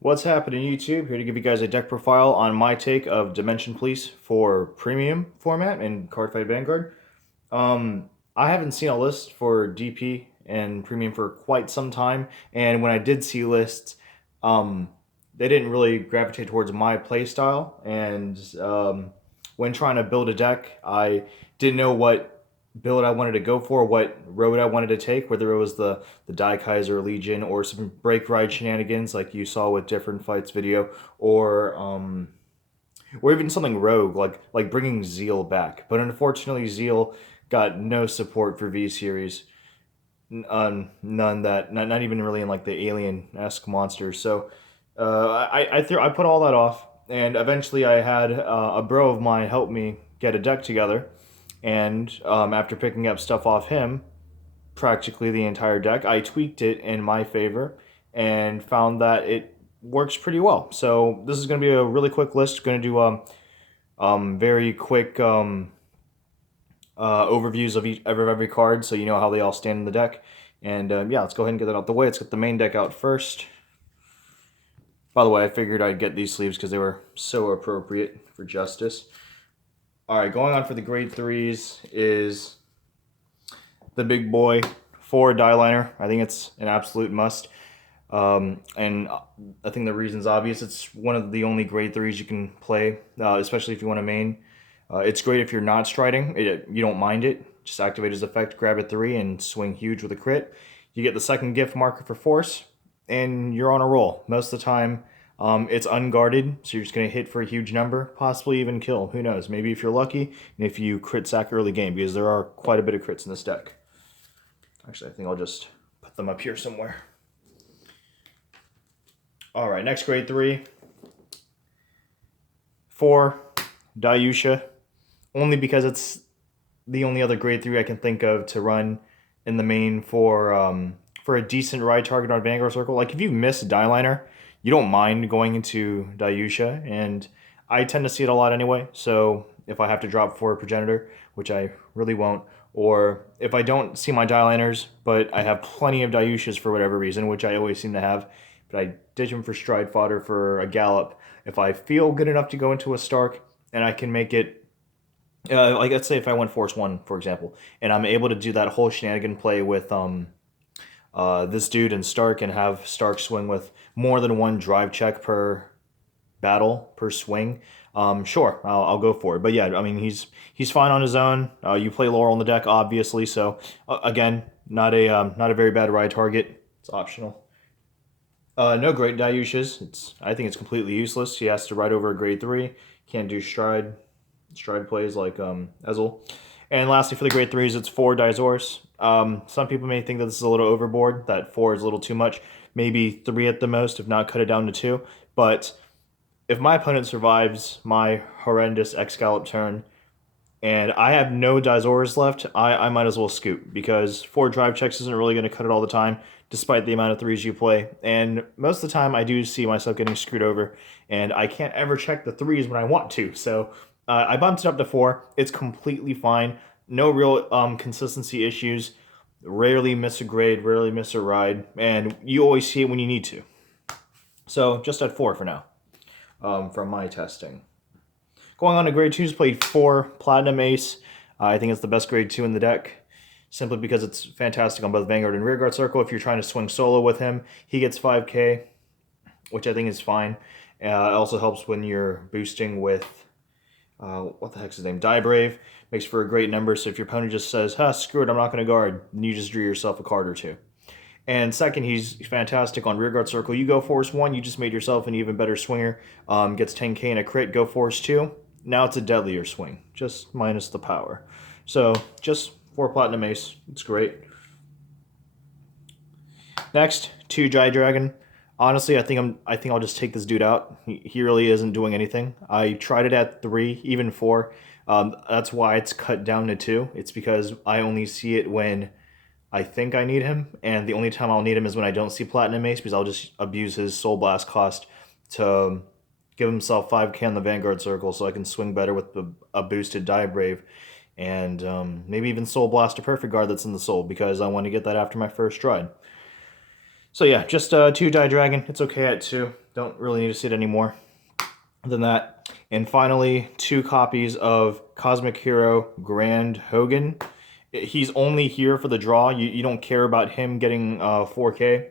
What's happening, YouTube? Here to give you guys a deck profile on my take of Dimension Police for premium format in Cardfight Vanguard. I haven't seen a list for DP and premium for quite some time, and when I did see lists, um, they didn't really gravitate towards my playstyle. And when trying to build a deck, I didn't know what build I wanted to go for, what road I wanted to take, whether it was the Daikaiser Legion or some break ride shenanigans like you saw with different fights video, or even something rogue like bringing Zeal back. But unfortunately, Zeal got no support for V series, none that not even really in like the alien-esque monsters. So I put all that off, and eventually I had a bro of mine help me get a deck together. And after picking up stuff off him, practically the entire deck, I tweaked it in my favor and found that it works pretty well. So this is going to be a really quick list. Going to do very quick overviews of every card, so you know how they all stand in the deck. And yeah, let's go ahead and get that out the way. Let's get the main deck out first. By the way, I figured I'd get these sleeves because they were so appropriate for Justice. All right, going on for the grade 3s is the big boy 4 die liner. I think it's an absolute must. And I think the reason's obvious. It's one of the only grade 3s you can play, especially if you want to main. It's great if you're not striding. You don't mind it. Just activate his effect, grab a 3, and swing huge with a crit. You get the second gift marker for force, and you're on a roll. Most of the time, it's unguarded, so you're just going to hit for a huge number, possibly even kill. Who knows? Maybe if you're lucky, and if you crit sack early game, because there are quite a bit of crits in this deck. Actually, I think I'll just put them up here somewhere. All right, next grade 3. 4, Dayusha. Only because it's the only other grade 3 I can think of to run in the main for a decent ride target on Vanguard Circle. Like, if you miss die liner, you don't mind going into Dayusha, and I tend to see it a lot anyway. So if I have to drop for a progenitor, which I really won't, or if I don't see my die liners, but I have plenty of Dayushas for whatever reason, which I always seem to have, but I ditch them for stride fodder for a gallop. If I feel good enough to go into a Stark and I can make it, like let's say if I went Force 1, for example, and I'm able to do that whole shenanigan play with this dude and Stark, and have Stark swing with more than one drive check per battle, per swing, sure, I'll go for it. But yeah, I mean, he's fine on his own. You play Laurel in the deck, obviously, so again, not a very bad ride target. It's optional. No great Dayushas. I think it's completely useless. He has to ride over a grade 3. Can't do stride plays like Ezel. And lastly, for the grade 3s, it's 4 Dizors. Some people may think that this is a little overboard, that 4 is a little too much. Maybe 3 at the most, if not cut it down to 2. But if my opponent survives my horrendous X-Gallop turn, and I have no Dizors left, I might as well scoop, because 4 drive checks isn't really going to cut it all the time, despite the amount of 3s you play. And most of the time, I do see myself getting screwed over, and I can't ever check the 3s when I want to. So I bumped it up to 4. It's completely fine. No real consistency issues. Rarely miss a grade, rarely miss a ride, and you always see it when you need to. So just at 4 for now, from my testing. Going on to grade 2s, played 4 Platinum Ace. I think it's the best grade 2 in the deck, simply because it's fantastic on both Vanguard and Rearguard Circle. If you're trying to swing solo with him, he gets 5k, which I think is fine. It also helps when you're boosting with, what the heck's his name? Die Brave. Makes for a great number, so if your opponent just says, screw it, I'm not going to guard, you just drew yourself a card or 2. And second, he's fantastic on Rearguard Circle. You go Force 1, you just made yourself an even better swinger. Gets 10k in a crit, go Force 2. Now it's a deadlier swing, just minus the power. So just 4 Platinum Ace, it's great. Next, 2 Jai Dragon. Honestly, I think I'll just take this dude out. He really isn't doing anything. I tried it at 3, even 4. That's why it's cut down to 2. It's because I only see it when I think I need him, and the only time I'll need him is when I don't see Platinum Ace, because I'll just abuse his Soul Blast cost to give himself 5k on the Vanguard Circle, so I can swing better with a boosted Die Brave, and maybe even Soul Blast a Perfect Guard that's in the Soul, because I want to get that after my first stride. So yeah, just 2 Die Dragon. It's okay at 2. Don't really need to see it anymore than that. And finally, 2 copies of Cosmic Hero Grand Hogan. He's only here for the draw. You don't care about him getting 4K.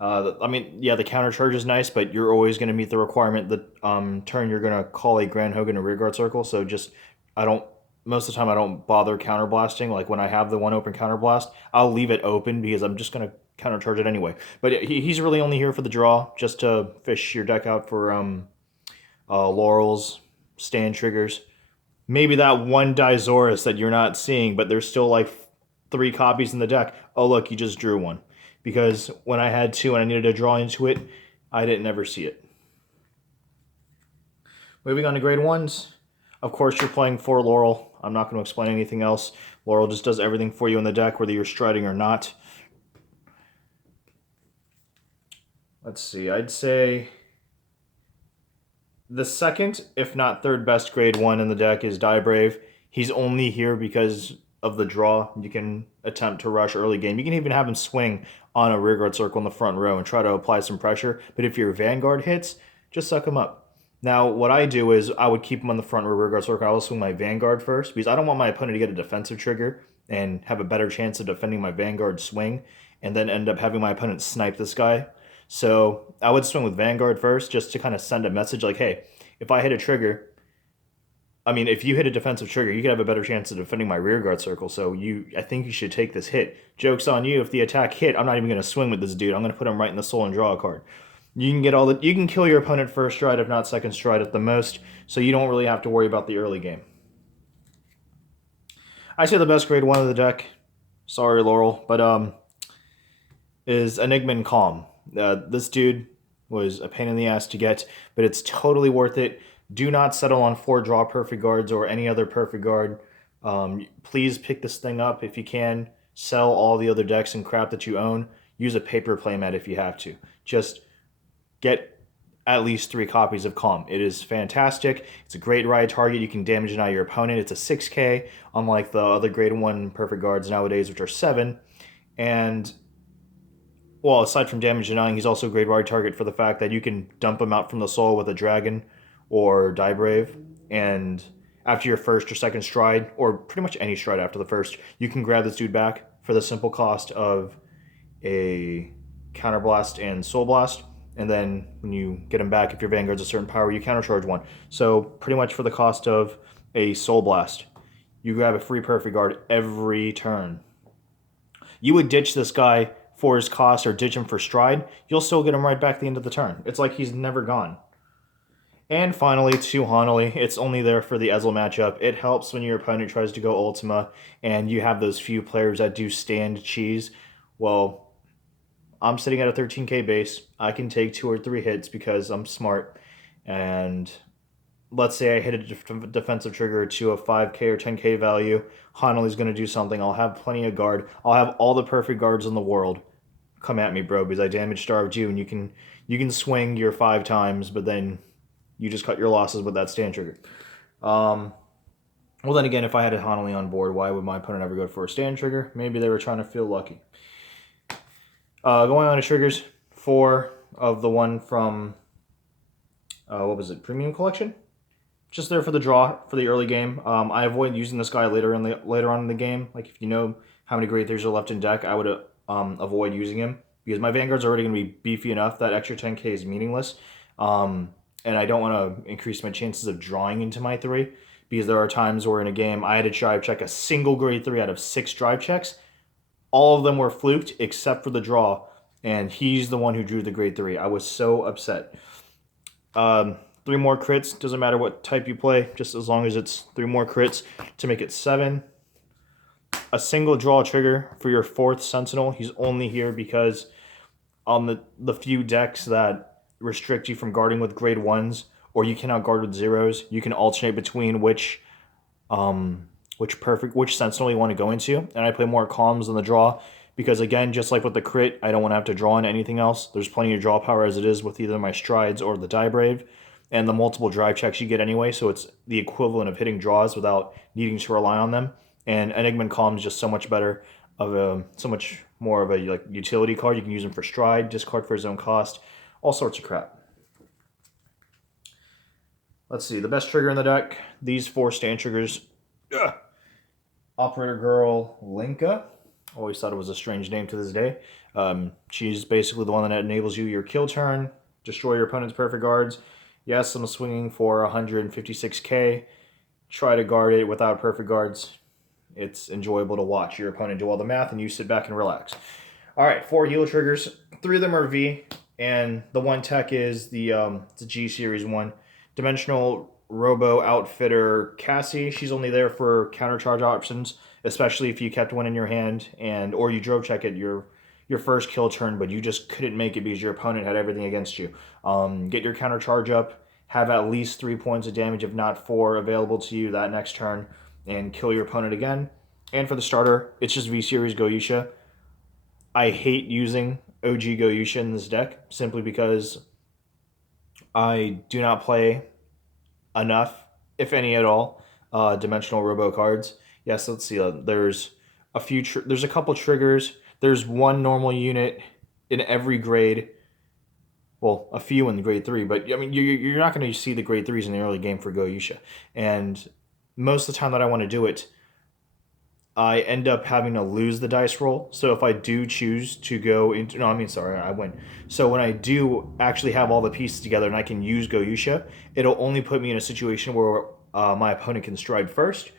I mean, yeah, the counter charge is nice, but you're always going to meet the requirement that turn you're going to call a Grand Hogan a rearguard circle. So just, most of the time I don't bother counterblasting. Like when I have the one open counterblast, I'll leave it open because I'm just going to counter charge it anyway. But he's really only here for the draw, just to fish your deck out for Laurels, stand triggers. Maybe that one Dizoris that you're not seeing, but there's still like 3 copies in the deck. Oh, look, you just drew one. Because when I had 2 and I needed to draw into it, I didn't ever see it. Moving on to grade 1s. Of course, you're playing for Laurel. I'm not going to explain anything else. Laurel just does everything for you in the deck, whether you're striding or not. Let's see, I'd say the second, if not third best grade 1 in the deck is Die Brave. He's only here because of the draw. You can attempt to rush early game. You can even have him swing on a rearguard circle in the front row and try to apply some pressure. But if your Vanguard hits, just suck him up. Now, what I do is I would keep him on the front row rearguard circle. I will swing my Vanguard first because I don't want my opponent to get a defensive trigger and have a better chance of defending my Vanguard swing and then end up having my opponent snipe this guy. So I would swing with Vanguard first just to kind of send a message like, hey, if I hit a trigger, I mean, if you hit a defensive trigger, you could have a better chance of defending my rearguard circle. So I think you should take this hit. Joke's on you. If the attack hit, I'm not even going to swing with this dude. I'm going to put him right in the soul and draw a card. You can get you can kill your opponent first stride, if not second stride at the most. So you don't really have to worry about the early game. I say the best grade 1 of the deck. Sorry, Laurel, but is Enigma and Calm. This dude was a pain in the ass to get, but it's totally worth it. Do not settle on 4 draw perfect guards or any other perfect guard. Please pick this thing up if you can. Sell all the other decks and crap that you own. Use a paper playmat if you have to. Just get at least 3 copies of Calm. It is fantastic. It's a great ride target. You can damage deny your opponent. It's a 6K, unlike the other grade 1 perfect guards nowadays, which are 7. And well, aside from damage denying, he's also a great ride target for the fact that you can dump him out from the soul with a dragon or Die Brave, and after your first or second stride, or pretty much any stride after the first, you can grab this dude back for the simple cost of a Counterblast and Soul Blast, and then when you get him back, if your Vanguard's a certain power, you countercharge 1. So pretty much for the cost of a Soul Blast, you grab a free perfect guard every turn. You would ditch this guy for his cost or ditch him for stride, you'll still get him right back at the end of the turn. It's like he's never gone. And finally, to Honolly, it's only there for the Ezel matchup. It helps when your opponent tries to go Ultima and you have those few players that do stand cheese. Well, I'm sitting at a 13K base. I can take 2 or 3 hits because I'm smart. And let's say I hit a defensive trigger to a 5K or 10K value. Honolly's going to do something. I'll have plenty of guard. I'll have all the perfect guards in the world. Come at me, bro, because I damage starved you. And you can swing your 5 times, but then you just cut your losses with that stand trigger. Well, then again, if I had a Honolly on board, why would my opponent ever go for a stand trigger? Maybe they were trying to feel lucky. Going on to triggers, 4 of the one from, what was it, Premium Collection? Just there for the draw, for the early game. I avoid using this guy later on in the game. Like, if you know how many grade 3s are left in deck, I would avoid using him. Because my Vanguard's already going to be beefy enough. That extra 10K is meaningless. And I don't want to increase my chances of drawing into my 3, because there are times where in a game I had to drive check a single grade 3 out of 6 drive checks. All of them were fluked except for the draw, and he's the one who drew the grade 3. I was so upset. 3 more crits, doesn't matter what type you play, just as long as it's 3 more crits to make it 7. A single draw trigger for your 4th Sentinel. He's only here because on the few decks that restrict you from guarding with grade 1s, or you cannot guard with 0s, you can alternate between which Sentinel you want to go into. And I play more Calms than the draw because, again, just like with the crit, I don't want to have to draw into anything else. There's plenty of draw power as it is with either my strides or the Die Brave and the multiple drive checks you get anyway, so it's the equivalent of hitting draws without needing to rely on them. And Enigma and Calm is just so much better so much more of a utility card. You can use him for stride, discard for his own cost, all sorts of crap. Let's see, the best trigger in the deck, these 4 stand triggers. Ugh. Operator Girl Linka. Always thought it was a strange name to this day. She's basically the one that enables you your kill turn, destroy your opponent's perfect guards. Yes, I'm swinging for 156k. Try to guard it without perfect guards. It's enjoyable to watch your opponent do all the math and you sit back and relax. All right, 4 heal triggers. 3 of them are V, and the one tech is the G Series one. Dimensional Robo Outfitter Cassie. She's only there for countercharge options, especially if you kept one in your hand or you drove check it your first kill turn, but you just couldn't make it because your opponent had everything against you. Get your countercharge up, have at least 3 points of damage, if not 4, available to you that next turn, and kill your opponent again. And for the starter, it's just V-Series Goyusha. I hate using OG Goyusha in this deck simply because I do not play enough, if any at all, dimensional robo cards. Yes, let's see. There's a couple triggers. There's 1 normal unit in every grade. Well, a few in the grade 3, but I mean, you're not going to see the grade 3s in the early game for Goyusha. And most of the time that I want to do it, I end up having to lose the dice roll. So if I do choose to go into... No, I mean, sorry, I win. So when I do actually have all the pieces together and I can use Goyusha, it'll only put me in a situation where my opponent can stride first.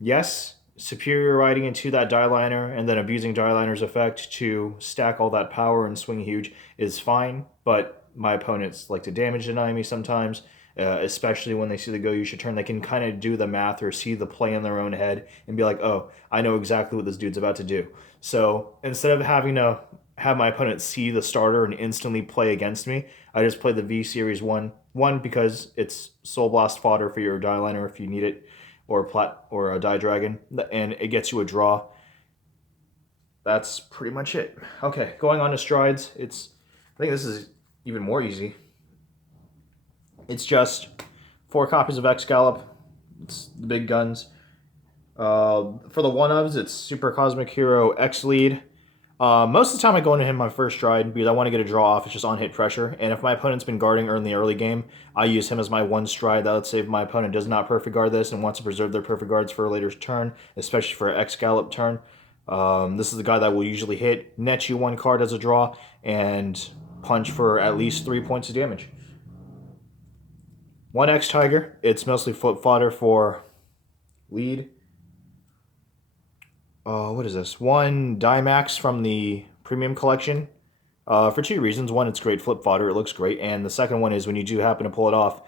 Yes, superior riding into that die liner and then abusing die liner's effect to stack all that power and swing huge is fine, but my opponents like to damage deny me sometimes. Especially when they see the Goyusha turn, they can kind of do the math or see the play in their own head and be like, oh, I know exactly what this dude's about to do. So instead of having to have my opponent see the starter and instantly play against me, I just play the V-Series one. One, because it's Soul Blast fodder for your die liner if you need it, or a Die Dragon, and it gets you a draw. That's pretty much it. Okay, going on to strides. I think this is even more easy. It's just 4 copies of X-Gallop. It's the big guns. For the one-ofs, it's Super Cosmic Hero X-Lead. Most of the time I go into him my first stride because I want to get a draw off. It's just on-hit pressure. And if my opponent's been guarding in the early game, I use him as my one stride. That would say if my opponent does not perfect guard this and wants to preserve their perfect guards for a later turn, especially for an X-Gallop turn. This is the guy that will usually hit, net you 1 card as a draw, and punch for at least 3 points of damage. 1 X-Tiger. It's mostly flip fodder for lead. What is this? 1 Dimax from the premium collection. For 2 reasons. 1, it's great flip fodder. It looks great. And the second one is when you do happen to pull it off,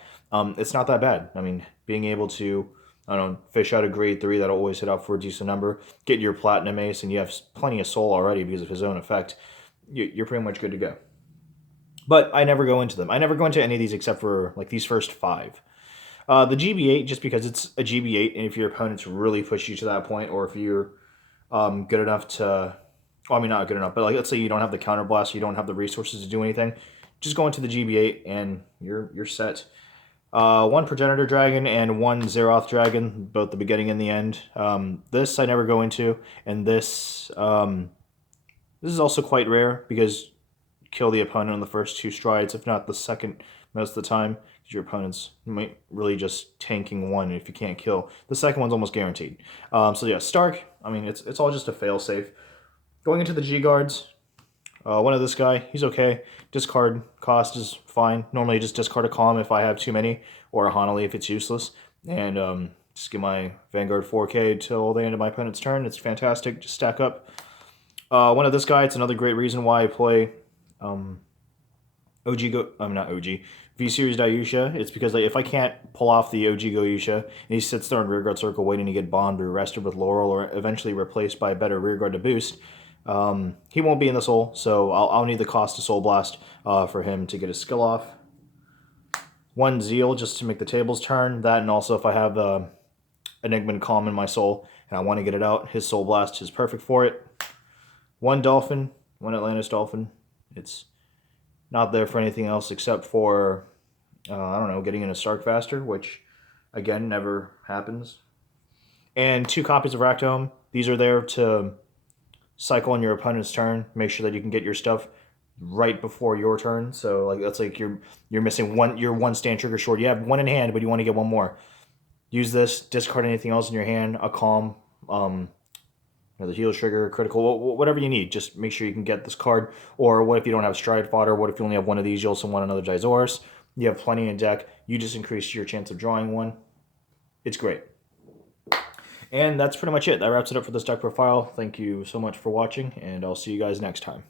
it's not that bad. I mean, being able to, I don't know, fish out a grade 3 that'll always hit out for a decent number, get your Platinum Ace, and you have plenty of soul already because of his own effect, you're pretty much good to go. But I never go into them. I never go into any of these except for like these first 5. The GB8, just because it's a GB8, and if your opponents really push you to that point, or if you're good enough to, well, I mean, not good enough, but like let's say you don't have the counterblast, you don't have the resources to do anything, just go into the GB8 and you're set. 1 Progenitor Dragon and 1 Zeroth Dragon, both the beginning and the end. This I never go into, and this is also quite rare because kill the opponent on the first 2 strides, if not the second most of the time, because your opponent's really just tanking 1 if you can't kill. The second one's almost guaranteed. So yeah, Stark, I mean, it's all just a fail-safe. Going into the G-Guards, one of this guy, he's okay. Discard cost is fine. Normally just discard a Calm if I have too many, or a Hanali if it's useless. And just get my Vanguard 4K till the end of my opponent's turn. It's fantastic. Just stack up. One of this guy, it's another great reason why I play V-Series Dayusha. It's because like, if I can't pull off the OG Goyusha, and he sits there in rearguard circle waiting to get bombed or arrested with Laurel or eventually replaced by a better rearguard to boost, he won't be in the soul, so I'll need the cost of Soul Blast for him to get his skill off. 1 Zeal just to make the tables turn. That, and also if I have Enigma Calm in my soul and I want to get it out, his Soul Blast is perfect for it. 1 Dolphin, 1 Atlantis Dolphin. It's not there for anything else except for, I don't know, getting in a Stark faster, which, again, never happens. And 2 copies of Ractome. These are there to cycle on your opponent's turn, make sure that you can get your stuff right before your turn. So like that's like you're missing one. You're one stand trigger short. You have one in hand, but you want to get one more. Use this. Discard anything else in your hand. A calm. The heal trigger, critical, whatever you need. Just make sure you can get this card. Or what if you don't have Stride Fodder? What if you only have one of these? You also want another Gizaurus. You have plenty in deck. You just increase your chance of drawing one. It's great. And that's pretty much it. That wraps it up for this deck profile. Thank you so much for watching, and I'll see you guys next time.